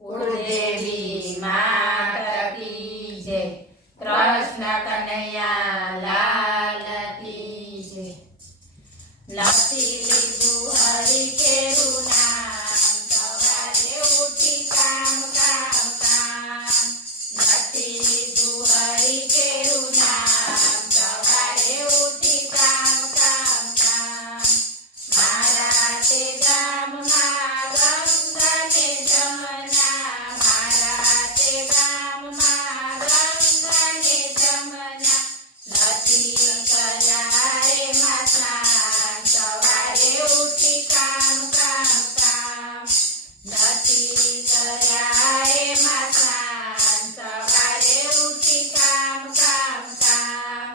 કુળદેવી માત કી જય, કૃષ્ણ કનૈયા લાલ કી જય. લખી લીધું હરી કેરું નામ, સવારે ઉઠી કામ કામ કામ. લખી લીધું હરી કેરું નામ, સવારે ઉઠી કામ કામ કામ. મારા તે ગામમાં ગંગાને જમના, મારા તે ગામમાં ગંગાને જમના. નથી કર્યા એમાં સ્નાન, સવારે ઉઠી કામ કામ કામ. નથી કર્યા એમાં સ્નાન, સવારે ઉઠી કામ કામ કામ.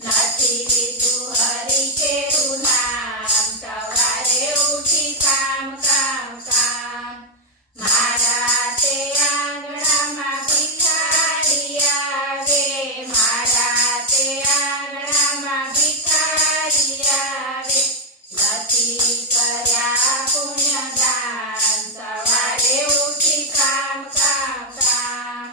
નથી લીધું હરી કેરું નામ, સવારે ઉઠી કામ કામ કામ. મારા તે આંગણામાં ભિખારી આવે, મારા તે આંગણામાં ભિખારી આવે. નથી કર્યા પુણ્યદાન, સવારે ઉઠી કામ કામ કામ.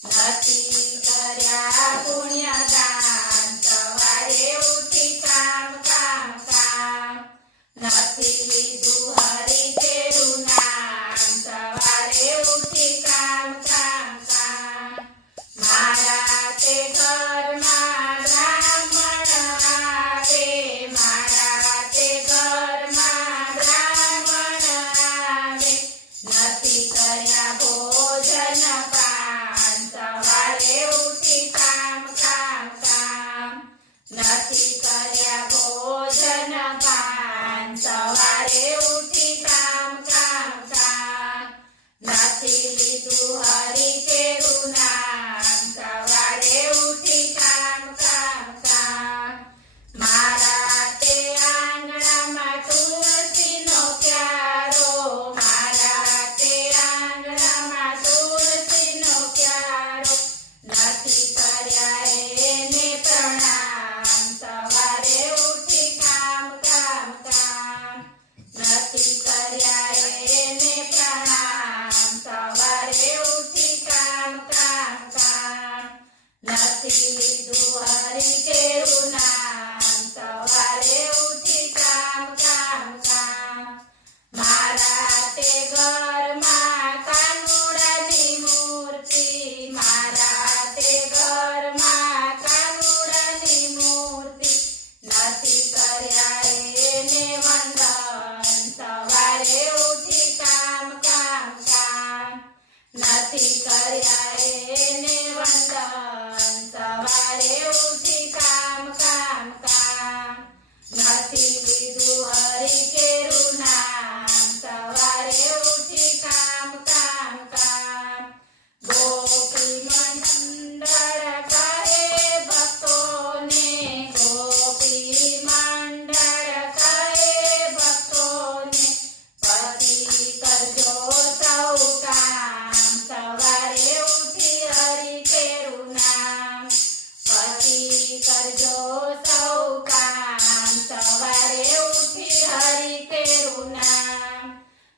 નથી કર્યા પુણ્યદાન, સવારે ઉઠી કામ કામ કામ. નથી લીધું હરી કેરું નામ, સવારે ઉઠી કામ કામ કામ. મારા તે ઘરમાં બ્રાહ્મણ આવે, મારા તે ઘરમાં બ્રાહ્મણ આવે. નથી કર્યા ભોજન પાન, સવારે ઉઠી કામ કામ કામ. નથી કર્યા ભોજન પાન, સવારે ઉઠી કામ કામ કામ. નથી લીધું હરી કેરું નામ, સવારે ઉઠી કામ કામ કામ. મારા તે આંગણામાં તુલસીનો ક્યારો, મારા તે આંગણામાં તુલસીનો ક્યારો. નથી કર્યા એને પ્રણામ, સવારે ઉઠી કામ કામ કામ. નથી કર્યા એને પ્રણામ, સવારે ઉઠી કામ કામ કામ. નથી લીધું હરી કેરું નામ, સવારે ઉઠી કામ કામ કામ. મારા તે ઘરમાં કાનુડાની મૂર્તિ, મારા તે ઘરમાં કાનુડાની મૂર્તિ. નથી કર્યા એને વંદન, સવારે ઉઠી કામ કામ કામ. નથી કર્યા એને વંદન, સવારે ઉઠી કામ કામ કામ. નથી લીધું હરી કેરું નામ, સવારે ઉઠી કામ કામ કામ. ગોપી મંડળ કહે ભક્તોને, ગોપી મંડળ કહે ભક્તોને. પતિ કરજો સૌ કામ, સવારે ઉઠી હરી કેરું નામ. પતિ કરજો સૌ કામ, સવારે ઉઠી હરી કેરું નામ.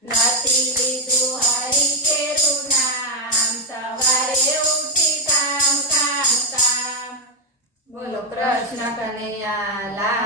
નથી લીધું હરી કેરું નામ, સવારે ઉઠી કામ કામ કામ. બોલો કૃષ્ણ કનૈયા લાલ